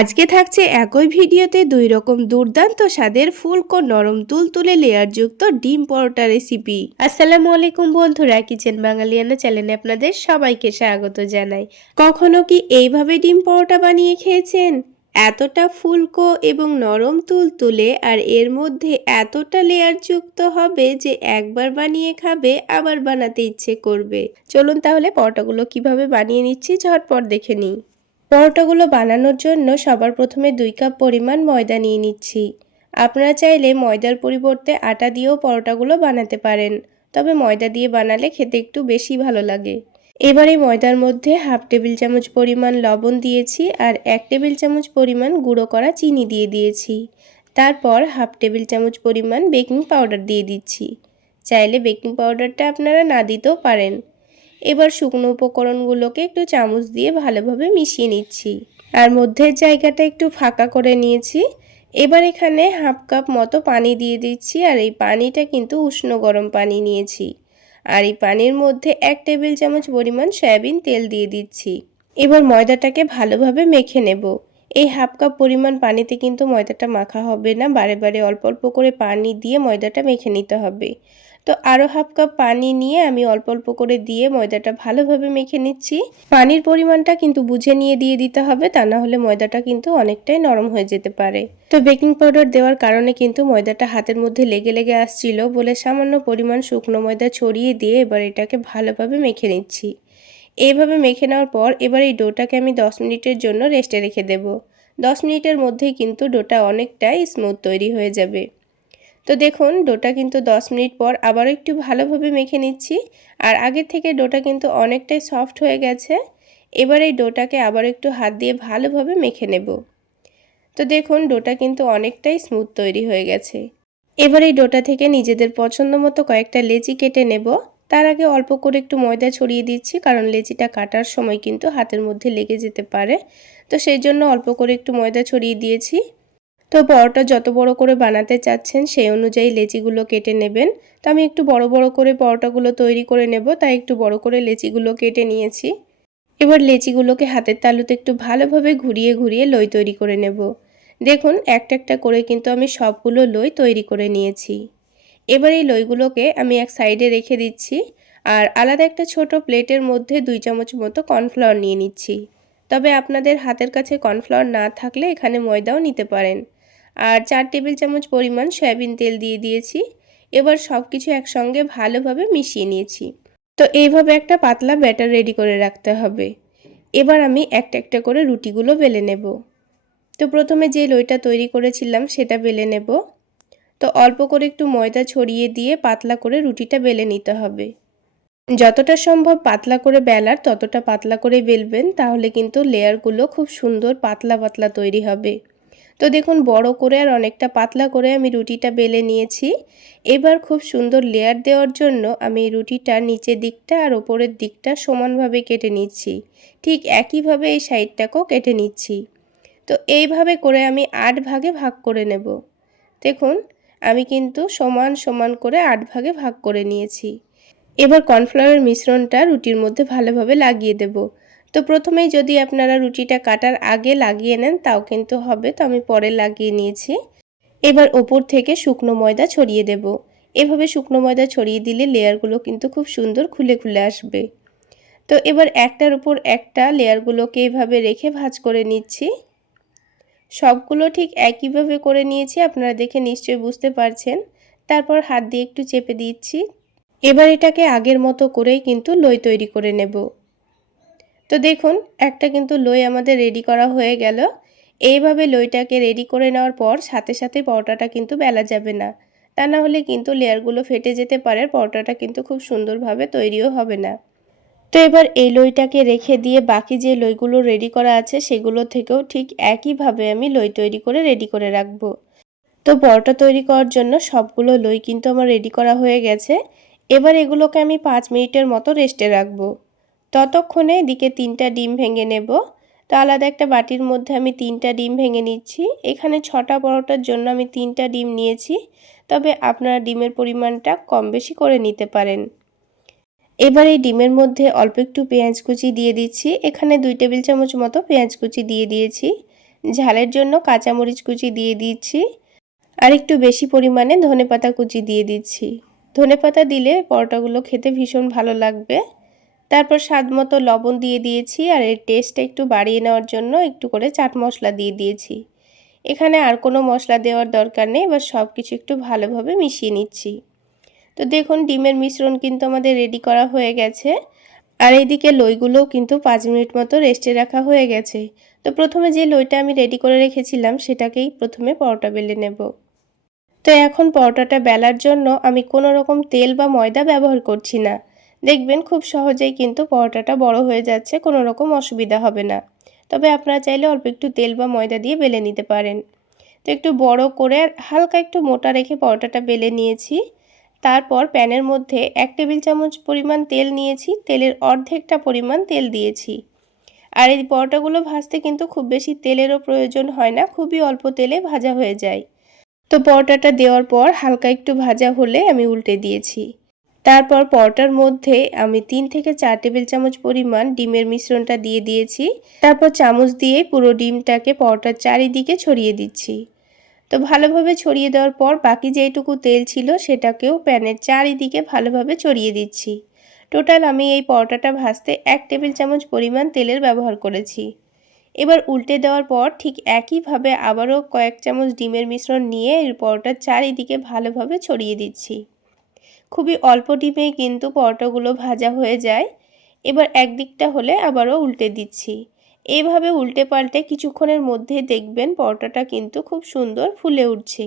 আজকে থাকছে একই ভিডিওতে দুই রকম দুর্দান্ত স্বাদের ফুলকো নরম তুলতুলে লেয়ারযুক্ত ডিম পরোটা রেসিপি। আসসালামু আলাইকুম বন্ধুরা, কিচেন বাঙালিয়ানা চ্যানেলে আপনাদের সবাইকে স্বাগত জানাই। কখনো কি এইভাবে ডিম পরোটা বানিয়ে খেয়েছেন? এতটা ফুলকো এবং নরম তুলতুলে, আর এর মধ্যে এতটা লেয়ারযুক্ত হবে যে একবার বানিয়ে খাবে আবার বানাতে ইচ্ছে করবে। চলুন তাহলে পরোটাগুলো কিভাবে বানিয়ে নিচ্ছি ঝটপট দেখে নিই। পরোটাগুলো বানানোর জন্য সবার প্রথমে 2 কাপ পরিমাণ ময়দা নিয়ে নিচ্ছি। আপনারা চাইলে ময়দার পরিবর্তে আটা দিয়েও পরোটাগুলো বানাতে পারেন, তবে ময়দা দিয়ে বানালে খেতে একটু বেশি ভালো লাগে। এবার এই ময়দার মধ্যে হাফ টেবিল চামচ পরিমাণ লবণ দিয়েছি আর 1 টেবিল চামচ পরিমাণ গুঁড়ো করা চিনি দিয়ে দিয়েছি। তারপর হাফ টেবিল চামচ পরিমাণ বেকিং পাউডার দিয়ে দিচ্ছি। চাইলে বেকিং পাউডারটা আপনারা না দিতেও পারেন। এবার শুকনো উপকরণগুলোকে একটু চামচ দিয়ে ভালোভাবে মিশিয়ে নিচ্ছি, আর মধ্যের জায়গাটা একটু ফাঁকা করে নিয়েছি। এবার এখানে হাফ কাপ মতো পানি দিয়ে দিচ্ছি, আর এই পানিটা কিন্তু উষ্ণ গরম পানি নিয়েছি। আর এই পানির মধ্যে 1 টেবিল চামচ পরিমাণ সয়াবিন তেল দিয়ে দিচ্ছি। এবার ময়দাটাকে ভালোভাবে মেখে নেব। এই হাফ কাপ পরিমাণ পানিতে কিন্তু ময়দাটা মাখা হবে না, বারে বারে অল্প অল্প করে পানি দিয়ে ময়দাটা মেখে নিতে হবে। তো আরও হাফ কাপ পানি নিয়ে আমি অল্প অল্প করে দিয়ে ময়দাটা ভালোভাবে মেখে নিচ্ছি। পানির পরিমাণটা কিন্তু বুঝে নিয়ে দিয়ে দিতে হবে, তা না হলে ময়দাটা কিন্তু অনেকটাই নরম হয়ে যেতে পারে। তো বেকিং পাউডার দেওয়ার কারণে কিন্তু ময়দাটা হাতের মধ্যে লেগে লেগে আসছিল বলে সামান্য পরিমাণ শুকনো ময়দা ছড়িয়ে দিয়ে এবার এটাকে ভালোভাবে মেখে নিচ্ছি। এইভাবে মেখে নেওয়ার পর এবার এই ডোটাকে আমি 10 মিনিটের জন্য রেস্টে রেখে দেব। 10 মিনিটের মধ্যেই কিন্তু ডোটা অনেকটাই স্মুথ তৈরি হয়ে যাবে। তো দেখুন ডোটা কিন্তু 10 মিনিট পর আবারও একটু ভালোভাবে মেখে নিচ্ছি, আর আগের থেকে ডোটা কিন্তু অনেকটাই সফট হয়ে গেছে। এবার এই ডোটাকে আবার একটু হাত দিয়ে ভালোভাবে মেখে নেব। তো দেখুন ডোটা কিন্তু অনেকটাই স্মুথ তৈরি হয়ে গেছে। এবার এই ডোটা থেকে নিজেদের পছন্দ মতো কয়েকটা লেচি কেটে নেব। তার আগে অল্প করে একটু ময়দা ছড়িয়ে দিচ্ছি, কারণ লেচিটা কাটার সময় কিন্তু হাতের মধ্যে লেগে যেতে পারে। তো সেই জন্য অল্প করে একটু ময়দা ছড়িয়ে দিয়েছি। তো পরোটা যত বড় করে বানাতে চাচ্ছেন সেই অনুযায়ী লেচিগুলো কেটে নেবেন। তো আমি একটু বড় বড় করে পরোটাগুলো তৈরি করে নেব, তাই একটু বড় করে লেচিগুলো কেটে নিয়েছি। এবার লেচিগুলোকে হাতের তালুতে একটু ভালোভাবে ঘুরিয়ে ঘুরিয়ে লই তৈরি করে নেব। দেখুন একটা একটা করে কিন্তু আমি সবগুলো লই তৈরি করে নিয়েছি। এবার এই লইগুলোকে আমি এক সাইডে রেখে দিচ্ছি, আর আলাদা একটা ছোট প্লেটের মধ্যে 2 চামচ মতো কর্নফ্লাওয়ার নিয়ে নিচ্ছি। তবে আপনাদের হাতের কাছে কর্নফ্লাওয়ার না থাকলে এখানে ময়দাও নিতে পারেন। আর 4 টেবিল চামচ পরিমাণ সয়াবিন তেল দিয়ে দিয়েছি। এবার সব কিছু একসঙ্গে ভালোভাবে মিশিয়ে নিয়েছি। তো এইভাবে একটা পাতলা ব্যাটার রেডি করে রাখতে হবে। এবার আমি একটা একটা করে রুটিগুলো বেলে নেব। তো প্রথমে যে লইটা তৈরি করেছিলাম সেটা বেলে নেব। তো অল্প করে একটু ময়দা ছড়িয়ে দিয়ে পাতলা করে রুটিটা বেলে নিতে হবে। যতটা সম্ভব পাতলা করে বেলার ততটা পাতলা করে বেলবেন, তাহলে কিন্তু লেয়ারগুলো খুব সুন্দর পাতলা পাতলা তৈরি হবে। তো দেখুন বড় করে আর অনেকটা পাতলা করে আমি রুটিটা বেলে নিয়েছি। এবার খুব সুন্দর লেয়ার দেওয়ার জন্য আমি রুটিটা নিচের দিকটা আর ওপরের দিকটা সমানভাবে কেটে নিচ্ছি। ঠিক একইভাবে এই সাইডটাকেও কেটে নিচ্ছি। তো এইভাবে করে আমি 8 ভাগে ভাগ করে নেব। দেখুন আমি কিন্তু সমান সমান করে 8 ভাগে ভাগ করে নিয়েছি। এবার কর্নফ্লাওয়ারের মিশ্রণটা রুটির মধ্যে ভালোভাবে লাগিয়ে দেব। তো প্রথমেই যদি আপনারা রুটিটা কাটার আগে লাগিয়ে নেন তাও কিন্তু হবে, তো আমি পরে লাগিয়ে নিয়েছি। এবার ওপর থেকে শুকনো ময়দা ছড়িয়ে দেব। এভাবে শুকনো ময়দা ছড়িয়ে দিলে লেয়ারগুলো কিন্তু খুব সুন্দর খুলে খুলে আসবে। তো এবার একটার উপর একটা লেয়ারগুলোকে এভাবে রেখে ভাঁজ করে নিচ্ছি। সবগুলো ঠিক একইভাবে করে নিয়েছি, আপনারা দেখে নিশ্চয়ই বুঝতে পারছেন। তারপর হাত দিয়ে একটু চেপে দিচ্ছি। এবার এটাকে আগের মতো করেই কিন্তু লই তৈরি করে নেব। তো দেখুন একটা কিন্তু লই আমাদের রেডি করা হয়ে গেল। এইভাবে লইটাকে রেডি করে নেওয়ার পর সাথে সাথে পরোটাটা কিন্তু বেলা যাবে না, তা না হলে কিন্তু লেয়ারগুলো ফেটে যেতে পারে, পরোটাটা কিন্তু খুব সুন্দরভাবে তৈরিও হবে না। তো এবার এই লইটাকে রেখে দিয়ে বাকি যে লইগুলো রেডি করা আছে সেগুলো থেকেও ঠিক একইভাবে আমি লই তৈরি করে রেডি করে রাখবো। তো পরোটা তৈরি করার জন্য সবগুলো লই কিন্তু আমার রেডি করা হয়ে গেছে। এবার এগুলোকে আমি 5 মিনিটের মতো রেস্টে রাখবো। ততক্ষণে এদিকে 3টা ডিম ভেঙে নেব। তো আলাদা একটা বাটির মধ্যে আমি 3টা ডিম ভেঙে নিচ্ছি। এখানে 6টা পরোটার জন্য আমি 3টা ডিম নিয়েছি, তবে আপনারা ডিমের পরিমাণটা কম বেশি করে নিতে পারেন। এবার এই ডিমের মধ্যে অল্প একটু পেঁয়াজ কুচি দিয়ে দিচ্ছি। এখানে 2 টেবিল চামচ মতো পেঁয়াজ কুচি দিয়ে দিয়েছি। ঝালের জন্য কাঁচামরিচ কুচি দিয়ে দিচ্ছি আর একটু বেশি পরিমাণে ধনেপাতা কুচি দিয়ে দিচ্ছি। ধনেপাতা দিলে পরোটাগুলো খেতে ভীষণ ভালো লাগবে। তারপর স্বাদমতো লবণ দিয়ে দিয়েছি আর এর টেস্টটা একটু বাড়িয়ে নেওয়ার জন্য একটু করে চাট মশলা দিয়ে দিয়েছি। এখানে আর কোনো মশলা দেওয়ার দরকার নেই, এবার সব কিছু একটু ভালোভাবে মিশিয়ে নিচ্ছি। তো দেখুন ডিমের মিশ্রণ কিন্তু আমাদের রেডি করা হয়ে গেছে আর এইদিকে লইগুলোও কিন্তু 5 মিনিট মতো রেস্টে রাখা হয়ে গেছে। তো প্রথমে যে লইটা আমি রেডি করে রেখেছিলাম সেটাকেই প্রথমে পরোটা বেলে নেব। তো এখন পরোটাটা বেলার জন্য আমি কোনো রকম তেল বা ময়দা ব্যবহার করছি না। দেখবেন খুব সহজেই কিন্তু পরোটাটা বড় হয়ে যাচ্ছে, কোনো রকম অসুবিধা হবে না। তবে আপনারা চাইলে অল্প একটু তেল বা ময়দা দিয়ে বেলে নিতে পারেন। তো একটু বড় করে হালকা একটু মোটা রেখে পরোটাটা বেলে নিয়েছি। তারপর প্যানের মধ্যে 1 টেবিল চামচ পরিমাণ তেল নিয়েছি, তেলের অর্ধেকটা পরিমাণ তেল দিয়েছি। আর এই পরোটাগুলো ভাজতে কিন্তু খুব বেশি তেলেরও প্রয়োজন হয় না, খুবই অল্প তেলে ভাজা হয়ে যায়। তো পরোটাটা দেওয়ার পর হালকা একটু ভাজা হলে আমি উল্টে দিয়েছি। তারপর পরোটার মধ্যে আমি 3 থেকে 4 টেবিল চামচ পরিমাণ ডিমের মিশ্রণটা দিয়ে দিয়েছি। তারপর চামচ দিয়ে পুরো ডিমটাকে পরোটার চারিদিকে ছড়িয়ে দিচ্ছি। তো ভালোভাবে ছড়িয়ে দেওয়ার পর বাকি যেইটুকু তেল ছিল সেটাকেও প্যানের চারিদিকে ভালোভাবে ছড়িয়ে দিচ্ছি। টোটাল আমি এই পরোটাটা ভাজতে 1 টেবিল চামচ পরিমাণ তেলের ব্যবহার করেছি। এবার উল্টে দেওয়ার পর ঠিক একইভাবে আবারও কয়েক চামচ ডিমের মিশ্রণ নিয়ে এর পরোটার চারিদিকে ভালোভাবে ছড়িয়ে দিচ্ছি। খুবই অল্প ডিমেই কিন্তু পরোটাগুলো ভাজা হয়ে যায়। এবার একদিকটা হলে আবারও উল্টে দিচ্ছি। এইভাবে উল্টে পাল্টে কিছুক্ষণের মধ্যেই দেখবেন পরোটাটা কিন্তু খুব সুন্দর ফুলে উঠছে।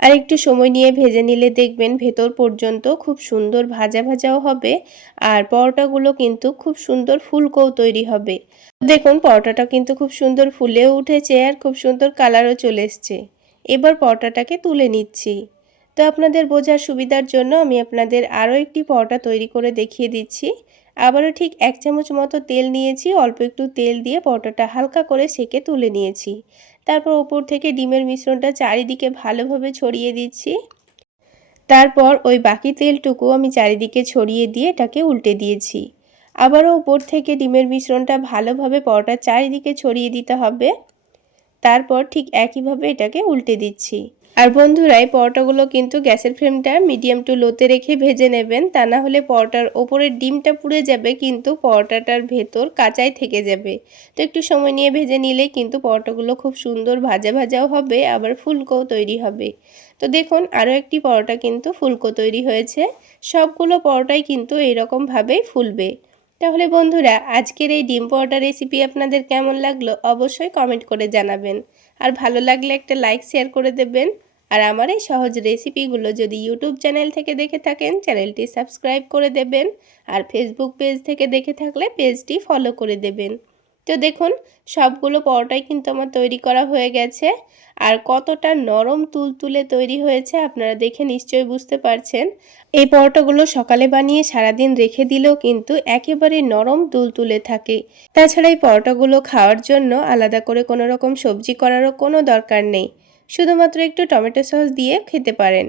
আর একটু সময় নিয়ে ভেজে নিলে দেখবেন ভেতর পর্যন্ত খুব সুন্দর ভাজা ভাজাও হবে আর পরোটাগুলো কিন্তু খুব সুন্দর ফুলকোও তৈরি হবে। দেখুন পরোটাটা কিন্তু খুব সুন্দর ফুলেও উঠেছে আর খুব সুন্দর কালারও চলে এসছে। এবার পরোটাটাকে তুলে নিচ্ছি। তো আপনাদের বোঝার সুবিধার জন্য আমি আপনাদের আরও একটি পরোটা তৈরি করে দেখিয়ে দিচ্ছি। আবারও ঠিক 1 চামচ মতো তেল নিয়েছি, অল্প একটু তেল দিয়ে পরোটাটা হালকা করে সেঁকে তুলে নিয়েছি। তারপর ওপর থেকে ডিমের মিশ্রণটা চারিদিকে ভালোভাবে ছড়িয়ে দিচ্ছি। তারপর ওই বাকি তেলটুকু আমি চারিদিকে ছড়িয়ে দিয়ে এটাকে উল্টে দিয়েছি। আবারও ওপর থেকে ডিমের মিশ্রণটা ভালোভাবে পরোটার চারিদিকে ছড়িয়ে দিতে হবে। তারপর ঠিক একইভাবে এটাকে উল্টে দিচ্ছি। আর বন্ধুরা এই পরোটাগুলো কিন্তু গ্যাসের ফ্লেমটা মিডিয়াম টু লোতে রেখে ভেজে নেবেন, তা না হলে পরোটার ওপরের ডিমটা পুড়ে যাবে কিন্তু পরোটাটার ভেতর কাঁচাই থেকে যাবে। তো একটু সময় নিয়ে ভেজে নিলেই কিন্তু পরোটাগুলো খুব সুন্দর ভাজা ভাজাও হবে, আবার ফুলকোও তৈরি হবে। তো দেখুন আরও একটি পরোটা কিন্তু ফুলকো তৈরি হয়েছে। সবগুলো পরোটাই কিন্তু এইরকমভাবেই ফুলবে। তাহলে বন্ধুরা আজকের এই ডিম পরোটা রেসিপি আপনাদের কেমন লাগলো অবশ্যই কমেন্ট করে জানাবেন। আর ভালো লাগলে একটা লাইক শেয়ার করে দেবেন। আর আমার এই সহজ রেসিপিগুলো যদি ইউটিউব চ্যানেল থেকে দেখে থাকেন চ্যানেলটি সাবস্ক্রাইব করে দেবেন আর ফেসবুক পেজ থেকে দেখে থাকলে পেজটি ফলো করে দেবেন। তো দেখুন সবগুলো পরোটাই কিন্তু আমার তৈরি করা হয়ে গেছে আর কতটা নরম তুলতুলে তৈরি হয়েছে আপনারা দেখে নিশ্চয়ই বুঝতে পারছেন। এই পরোটাগুলো সকালে বানিয়ে সারাদিন রেখে দিলেও কিন্তু একেবারে নরম তুলতুলে থাকে। তাছাড়া এই পরোটাগুলো খাওয়ার জন্য আলাদা করে কোনো রকম সবজি করারও কোনো দরকার নেই, শুধুমাত্র একটু টমেটো সস দিয়ে খেতে পারেন।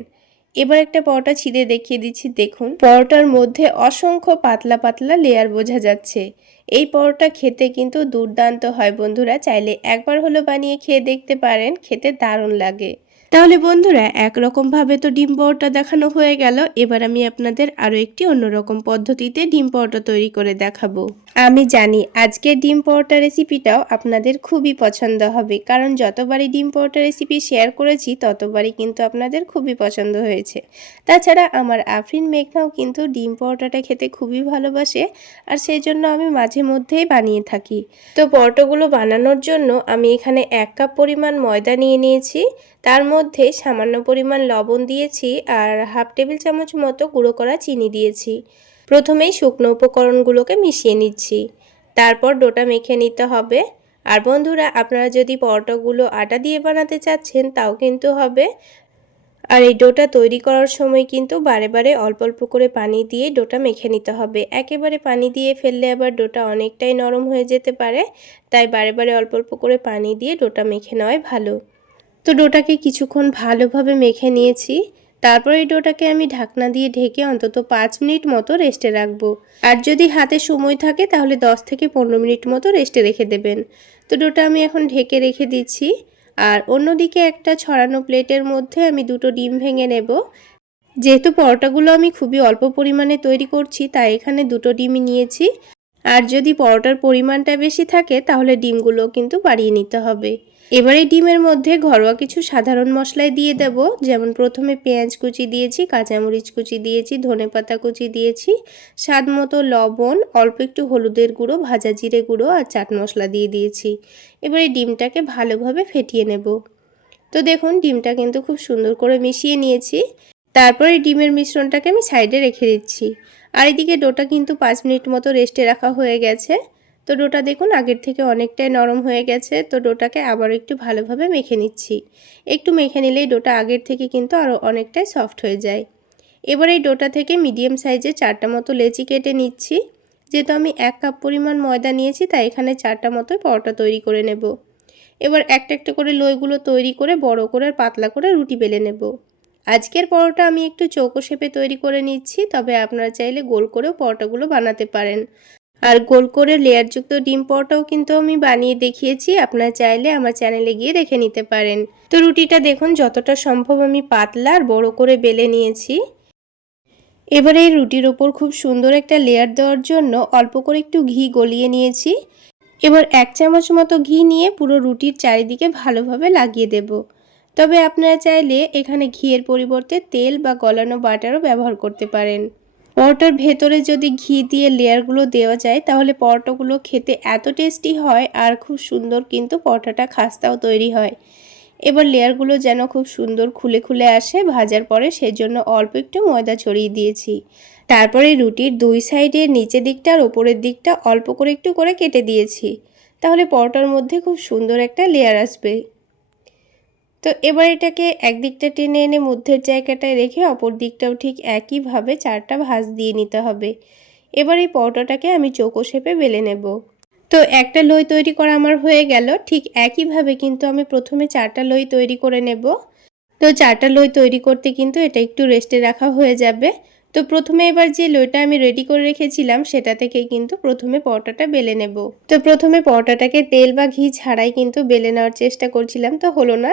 এবার একটা পরোটা ছিঁড়ে দেখিয়ে দিচ্ছি। দেখুন পরোটার মধ্যে অসংখ্য পাতলা পাতলা লেয়ার বোঝা যাচ্ছে। এই পরোটা খেতে কিন্তু দুর্দান্ত হয় বন্ধুরা, চাইলে একবার হলো বানিয়ে খেয়ে দেখতে পারেন, খেতে দারুণ লাগে। তাহলে বন্ধুরা একরকমভাবে তো ডিম পরোটা দেখানো হয়ে গেল, এবার আমি আপনাদের আরও একটি অন্যরকম পদ্ধতিতে ডিম পরোটা তৈরি করে দেখাবো। আমি জানি আজকের ডিম পরোটা রেসিপিটাও আপনাদের খুবই পছন্দ হবে, কারণ যতবারই ডিম পরোটা রেসিপি শেয়ার করেছি ততবারই কিন্তু আপনাদের খুবই পছন্দ হয়েছে। তাছাড়া আমার আফরিন মেঘনাও কিন্তু ডিম পরোটাটা খেতে খুবই ভালোবাসে আর সেই জন্য আমি মাঝে মধ্যেই বানিয়ে থাকি। তো পরোটাগুলো বানানোর জন্য আমি এখানে 1 কাপ পরিমাণ ময়দা নিয়ে নিয়েছি, তার মধ্যে সামান্য পরিমাণ লবণ দিয়েছি আর হাফ টেবিল চামচ মতো গুঁড়ো করা চিনি দিয়েছি। প্রথমেই শুকনো উপকরণগুলোকে মিশিয়ে নিচ্ছি, তারপর ডোটা মেখে নিতে হবে। আর বন্ধুরা আপনারা যদি পরোটাগুলো আটা দিয়ে বানাতে চাচ্ছেন তাও কিন্তু হবে। আর এই ডোটা তৈরি করার সময় কিন্তু বারে বারে অল্প অল্প করে পানি দিয়ে ডোটা মেখে নিতে হবে। একেবারে পানি দিয়ে ফেললে আবার ডোটা অনেকটাই নরম হয়ে যেতে পারে, তাই বারে বারে অল্প অল্প করে পানি দিয়ে ডোটা মেখে নেওয়াই ভালো। তো ডোটাকে কিছুক্ষণ ভালোভাবে মেখে নিয়েছি, তারপর এই ডোটাকে আমি ঢাকনা দিয়ে ঢেকে অন্তত 5 মিনিট মতো রেস্টে রাখবো। আর যদি হাতে সময় থাকে তাহলে 10 থেকে 15 মিনিট মতো রেস্টে রেখে দেবেন। তো ডোটা আমি এখন ঢেকে রেখে দিচ্ছি। আর অন্যদিকে একটা ছড়ানো প্লেটের মধ্যে আমি 2টো ডিম ভেঙে নেব। যেহেতু পরোটাগুলো আমি খুবই অল্প পরিমাণে তৈরি করছি, তাই এখানে 2টো ডিমই নিয়েছি। আর যদি পরোটার পরিমাণটা বেশি থাকে তাহলে ডিমগুলো কিন্তু বাড়িয়ে নিতে হবে। এবার এই ডিমের মধ্যে ঘরোয়া কিছু সাধারণ মশলাই দিয়ে দেব। যেমন প্রথমে পেঁয়াজ কুচি দিয়েছি, কাঁচামরিচ কুচি দিয়েছি, ধনেপাতা কুচি দিয়েছি, স্বাদ মতো লবণ, অল্প একটু হলুদের গুঁড়ো, ভাজা জিরে গুঁড়ো আর চাট মশলা দিয়ে দিয়েছি। এবার এই ডিমটাকে ভালোভাবে ফেটিয়ে নেব। তো দেখুন ডিমটা কিন্তু খুব সুন্দর করে মিশিয়ে নিয়েছি। তারপরে ডিমের মিশ্রণটাকে আমি সাইডে রেখে দিচ্ছি। আর এদিকে ডোটা কিন্তু 5 মিনিট মতো রেস্টে রাখা হয়ে গেছে। তো ডোটা দেখুন আগের থেকে অনেকটাই নরম হয়ে গেছে। তো ডোটাকে আবার একটু ভালোভাবে মেখে নিচ্ছি। একটু মেখে নিলেই ডোটা আগের থেকে কিন্তু আরও অনেকটাই সফট হয়ে যায়। এবার এই ডোটা থেকে মিডিয়াম সাইজে 4টা মতো লেচি কেটে নিচ্ছি। যেহেতু আমি 1 কাপ পরিমাণ ময়দা নিয়েছি, তাই এখানে 4টা মতোই পরোটা তৈরি করে নেব। এবার একটা একটা করে লইগুলো তৈরি করে বড় করে আর পাতলা করে রুটি বেলে নেব। আজকের পরোটা আমি একটু চৌকো শেপে তৈরি করে নিচ্ছি, তবে আপনারা চাইলে গোল করেও পরোটাগুলো বানাতে পারেন। আর গোল করে লেয়ারযুক্ত ডিম পরোটাও কিন্তু আমি বানিয়ে দেখিয়েছি, আপনারা চাইলে আমার চ্যানেলে গিয়ে দেখে নিতে পারেন। তো রুটিটা দেখুন যতটা সম্ভব আমি পাতলা আর বড় করে বেলে নিয়েছি। এবার এই রুটির ওপর খুব সুন্দর একটা লেয়ার দেওয়ার জন্য অল্প করে একটু ঘি গলিয়ে নিয়েছি। এবার 1 চামচ মতো ঘি নিয়ে পুরো রুটির চারিদিকে ভালোভাবে লাগিয়ে দেব। তবে আপনারা চাইলে এখানে ঘিয়ের পরিবর্তে তেল বা গলানো বাটারও ব্যবহার করতে পারেন। পরোটার ভেতরে যদি ঘি দিয়ে লেয়ারগুলো দেওয়া যায় তাহলে পরোটাগুলো খেতে এত টেস্টি হয় আর খুব সুন্দর কিন্তু পরোটাটা খাস্তাও তৈরি হয়। এবার লেয়ারগুলো যেন খুব সুন্দর খুলে খুলে আসে ভাজার পরে, সেজন্য অল্প একটু ময়দা ছড়িয়ে দিয়েছি। তারপরে রুটির 2 সাইডের নিচের দিকটা আর ওপরের দিকটা অল্প করে একটু করে কেটে দিয়েছি। তাহলে পরোটার মধ্যে খুব সুন্দর একটা লেয়ার আসবে। তো এবার এটাকে একদিকটা টেনে এনে মধ্যের জায়গাটায় রেখে অপর দিকটাও ঠিক একইভাবে 4টা ভাঁজ দিয়ে নিতে হবে। এবার এই পরোটাটাকে আমি চৌকো শেপে বেলে নেব। তো একটা লই তৈরি করা আমার হয়ে গেল। ঠিক একইভাবে কিন্তু আমি প্রথমে 4টা লই তৈরি করে নেব। তো 4টা লই তৈরি করতে কিন্তু এটা একটু রেস্টে রাখা হয়ে যাবে। তো প্রথমে এবার যে লইটা আমি রেডি করে রেখেছিলাম সেটা থেকেই কিন্তু প্রথমে পরোটাটা বেলে নেব। তো প্রথমে পরোটাটাকে তেল বা ঘি ছাড়াই কিন্তু বেলে নেওয়ার চেষ্টা করছিলাম, তো হলো না।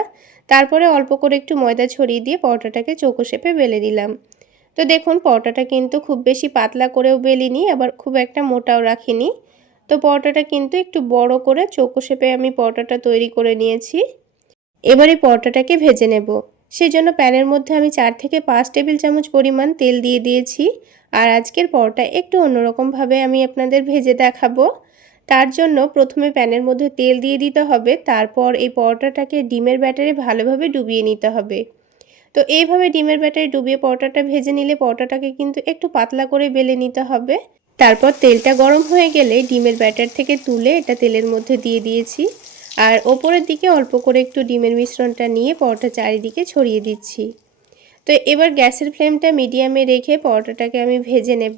তারপরে অল্প করে একটু ময়দা ছড়িয়ে দিয়ে পরোটাটাকে চৌকো শেপে বেলে দিলাম। তো দেখুন পরোটাটা কিন্তু খুব বেশি পাতলা করেও বেলিনি, আবার খুব একটা মোটাও রাখিনি। তো পরোটাটা কিন্তু একটু বড় করে চৌকো শেপে আমি পরোটাটা তৈরি করে নিয়েছি। এবারে পরোটাটাকে ভেজে নেব। সেজন্য প্যানের মধ্যে আমি 4 থেকে 5 টেবিল চামচ পরিমাণ তেল দিয়ে দিয়েছি। আর আজকের পরোটা একটু অন্যরকমভাবে আমি আপনাদের ভেজে দেখাবো। তার জন্য প্রথমে প্যানের মধ্যে তেল দিয়ে দিতে হবে, তারপর এই পরোটাটাকে ডিমের ব্যাটারে ভালোভাবে ডুবিয়ে নিতে হবে। তো এইভাবে ডিমের ব্যাটারে ডুবিয়ে পরোটাটা ভেজে নিলে পরোটাটাকে কিন্তু একটু পাতলা করে বেলে নিতে হবে। তারপর তেলটা গরম হয়ে গেলে ডিমের ব্যাটার থেকে তুলে এটা তেলের মধ্যে দিয়ে দিয়েছি। আর ওপরের দিকে অল্প করে একটু ডিমের মিশ্রণটা নিয়ে পরোটা চারিদিকে ছড়িয়ে দিচ্ছি। তো এবার গ্যাসের ফ্লেমটা মিডিয়ামে রেখে পরোটাটাকে আমি ভেজে নেব।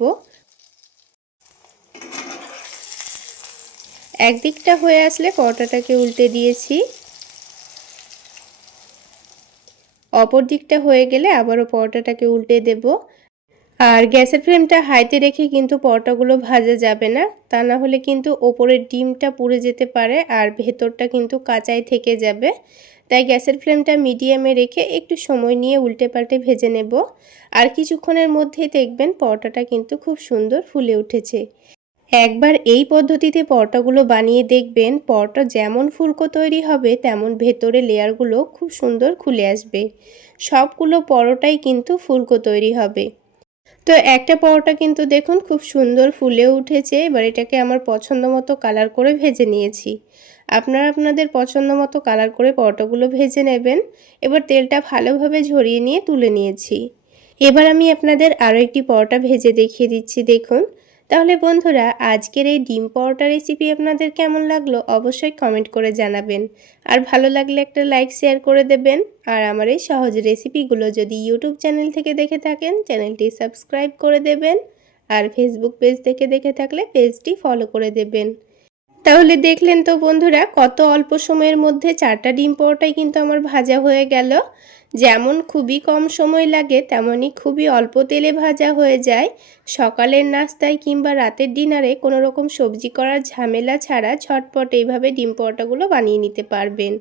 একদিকটা হয়ে আসলে পরোটাটাকে উল্টে দিয়েছি। অপর দিকটা হয়ে গেলে আবারও পরোটাটাকে উল্টে দেব। আর গ্যাসের ফ্লেমটা হাইতে রেখে কিন্তু পরোটাগুলো ভাজা যাবে না, তা না হলে কিন্তু ওপরের ডিমটা পুড়ে যেতে পারে আর ভেতরটা কিন্তু কাঁচাই থেকে যাবে। তাই গ্যাসের ফ্লেমটা মিডিয়ামে রেখে একটু সময় নিয়ে উল্টে পাল্টে ভেজে নেব। আর কিছুক্ষণের মধ্যেই দেখবেন পরোটাটা কিন্তু খুব সুন্দর ফুলে উঠেছে। একবার এই পদ্ধতিতে পরোটাগুলো বানিয়ে দেখবেন, পরোটা যেমন ফুলকো তৈরি হবে তেমন ভেতরে লেয়ারগুলো খুব সুন্দর খুলে আসবে। সবগুলো পরোটাই কিন্তু ফুলকো তৈরি হবে। তো একটা পরোটা কিন্তু দেখুন খুব সুন্দর ফুলে উঠেছে। এবার এটাকে আমার পছন্দ মতো কালার করে ভেজে নিয়েছি। আপনারা আপনাদের পছন্দ মতো কালার করে পরোটাগুলো ভেজে নেবেন। এবার তেলটা ভালোভাবে ঝরিয়ে নিয়ে তুলে নিয়েছি। এবার আমি আপনাদের আরও একটি পরোটা ভেজে দেখিয়ে দিচ্ছি, দেখুন। তাহলে বন্ধুরা আজকের এই ডিম পরোটা রেসিপি আপনাদের কেমন লাগলো অবশ্যই কমেন্ট করে জানাবেন। আর ভালো লাগলে একটা লাইক শেয়ার করে দেবেন। আর আমার এই সহজ রেসিপিগুলো যদি ইউটিউব চ্যানেল থেকে দেখে থাকেন চ্যানেলটি সাবস্ক্রাইব করে দেবেন। আর ফেসবুক পেজ থেকে দেখে থাকলে পেজটি ফলো করে দেবেন। তাহলে দেখলেন তো বন্ধুরা, কত অল্প সময়ের মধ্যে 4টা ডিম পরোটাই কিন্তু আমার ভাজা হয়ে গেল। যেমন খুবই কম সময় লাগে, তেমনই খুবই অল্প তেলে ভাজা হয়ে যায়। সকালের নাস্তায় কিংবা রাতের ডিনারে কোনো রকম সবজি করার ঝামেলা ছাড়া ঝটপট এইভাবে ডিম পরোটাগুলো বানিয়ে নিতে পারবেন।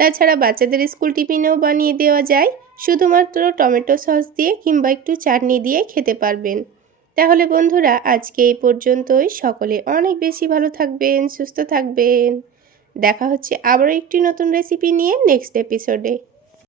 তাছাড়া বাচ্চাদের স্কুল টিফিনেও বানিয়ে দেওয়া যায়, শুধুমাত্র টমেটো সস দিয়ে কিংবা একটু চাটনি দিয়ে খেতে পারবেন। তাহলে বন্ধুরা, আজকে এই পর্যন্তই। সকলে অনেক বেশি ভালো থাকবেন, সুস্থ থাকবেন। দেখা হচ্ছে আবারও একটি নতুন রেসিপি নিয়ে নেক্সট এপিসোডে।